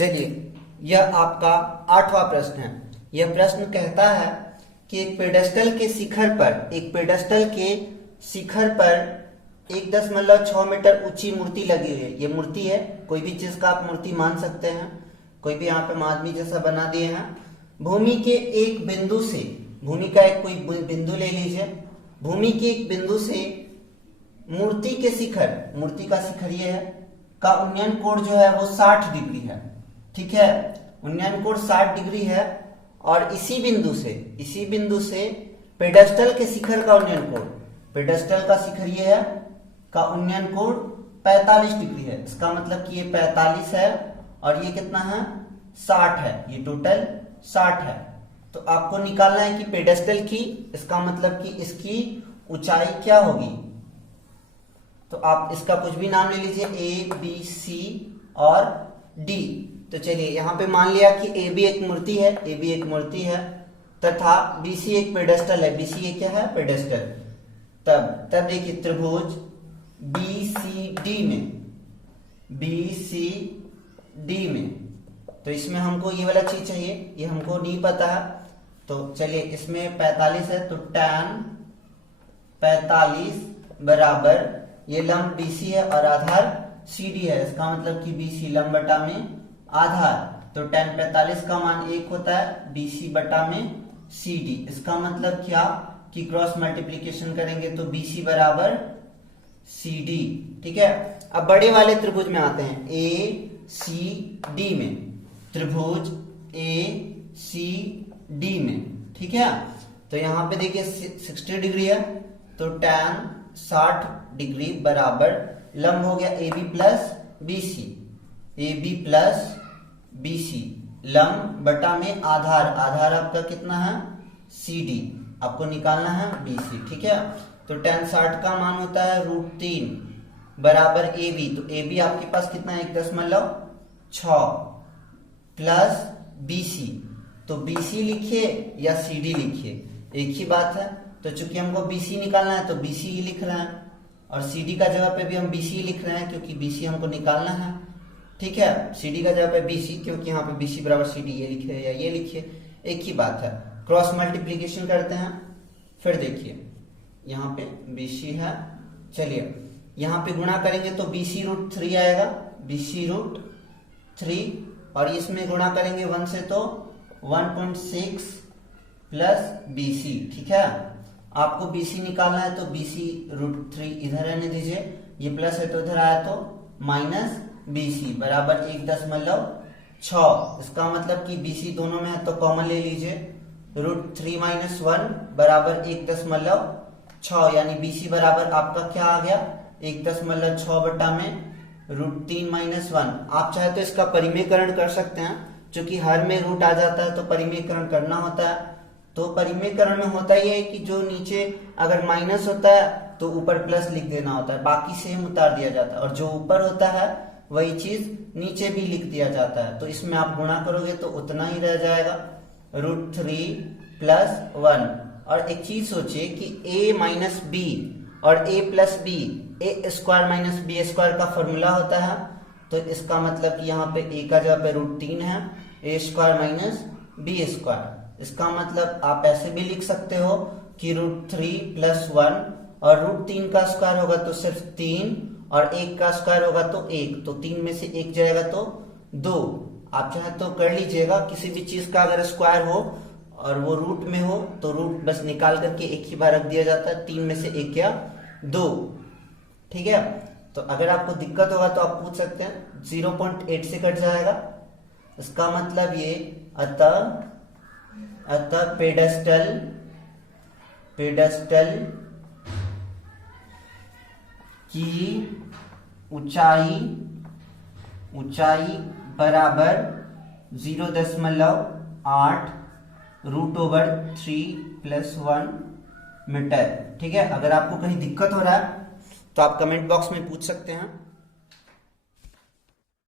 चलिए, यह आपका 8वां प्रश्न है। यह प्रश्न कहता है कि एक पेडेस्टल के शिखर पर 1.6 मीटर ऊंची मूर्ति लगी हुई है। ये मूर्ति है, कोई भी चीज का आप मूर्ति मान सकते हैं, कोई भी यहाँ पे आदमी जैसा बना दिए हैं। भूमि के एक बिंदु से, भूमि का एक कोई बिंदु ले लीजिए, भूमि के एक बिंदु से मूर्ति के शिखर, मूर्ति का शिखर ये है, का उन्नयन कोण जो है वो 60 डिग्री है। ठीक है, उन्नयन कोण 60 डिग्री है। और इसी बिंदु से पेडेस्टल के शिखर का उन्नयन कोण, पेडेस्टल का शिखर ये है, का उन्नयन कोण 45 डिग्री है। इसका मतलब कि ये 45 है और ये कितना है, 60 है। ये टोटल 60 है। तो आपको निकालना है कि पेडेस्टल की, इसका मतलब कि इसकी ऊंचाई क्या होगी। तो आप इसका कुछ भी नाम ले लीजिए, ए बी सी और डी। तो चलिए, यहां पे मान लिया कि ए बी एक मूर्ति है, तथा बी सी एक पेडेस्टल है। बी सी ये क्या है, पेडेस्टल। तब देखिए, त्रिभुज बी सी डी में, तो इसमें हमको ये वाला चीज चाहिए, ये हमको नहीं पता है। तो चलिए, इसमें 45 है, तो tan 45 बराबर, ये लंब BC है और आधार CD है। इसका मतलब कि BC लंब बटा में आधार, तो tan 45 का मान 1 होता है BC बटा में CD। इसका मतलब क्या कि क्रॉस मल्टीप्लीकेशन करेंगे तो BC बराबर CD। ठीक है, अब बड़े वाले त्रिभुज में आते हैं, ACD में, त्रिभुज ACD में। ठीक है, तो यहां पे देखिए 60 डिग्री है, तो tan 60 डिग्री बराबर लंब हो गया AB प्लस BC, लंब बटा में आधार, आधार आपका कितना है, CD, आपको निकालना है BC। ठीक है, तो tan 60 का मान होता है √3 बराबर AB। तो AB आपके पास कितना है, 1.6 प्लस BC। तो BC लिखिए या CD लिखिए, एक ही बात है। तो चूंकि हमको BC निकालना है तो BC ही लिख रहे हैं, और CD का जगह पे भी हम BC लिख रहे हैं क्योंकि BC हमको निकालना है। ठीक है, CD का जगह पे BC, क्योंकि यहाँ पे BC बराबर CD, ये लिखे या ये लिखिए, एक ही बात है। क्रॉस मल्टीप्लीकेशन करते हैं, फिर देखिए यहाँ पे BC है। चलिए, यहाँ पे गुणा करेंगे तो BC √3 आएगा, BC √3, और इसमें गुणा करेंगे 1 से तो 1.6 प्लस BC। ठीक है, आपको BC निकालना है तो BC √3 इधर रहने दीजिए, ये प्लस है तो इधर आया तो माइनस BC बराबर 1.6। इसका मतलब कि BC दोनों में है तो कॉमन ले लीजिए, √3 - 1 बराबर 1.6, यानी BC बराबर आपका क्या आ गया, 1.6 बटा में √3 - 1। आप चाहे तो इसका परिमेयकरण कर सकते हैं, क्योंकि हर में रूट आ जाता है तो परिमेयकरण करना होता है। तो परिमेयकरण में होता ही है कि जो नीचे अगर माइनस होता है तो ऊपर प्लस लिख देना होता है, बाकी सेम उतार दिया जाता है, और जो ऊपर होता है वही चीज नीचे भी लिख दिया जाता है। तो इसमें आप गुणा करोगे तो उतना ही रह जाएगा, √3 + 1। और एक चीज सोचिए कि A - B और A + B, A² - B² का फॉर्मूला होता है। तो इसका मतलब कि यहाँ पे A का जगह पे √3 है, A² - B²। इसका मतलब आप ऐसे भी लिख सकते हो कि √3 + 1, और √3 का स्क्वायर होगा तो सिर्फ 3, और 1 का स्क्वायर होगा तो 1, तो 3 में से 1 जाएगा तो 2। आप चाहे तो कर लीजिएगा, किसी भी चीज का अगर स्क्वायर हो और वो रूट में हो तो रूट बस निकाल करके एक ही बार रख दिया जाता है, 3 में से 1 या 2। ठीक है, तो अगर आपको दिक्कत होगा तो आप पूछ सकते हैं, 0.8 से कट जाएगा। इसका मतलब ये अतः पेडेस्टल की ऊंचाई बराबर 0.8 √3 + 1 मीटर। ठीक है, अगर आपको कहीं दिक्कत हो रहा है तो आप कमेंट बॉक्स में पूछ सकते हैं।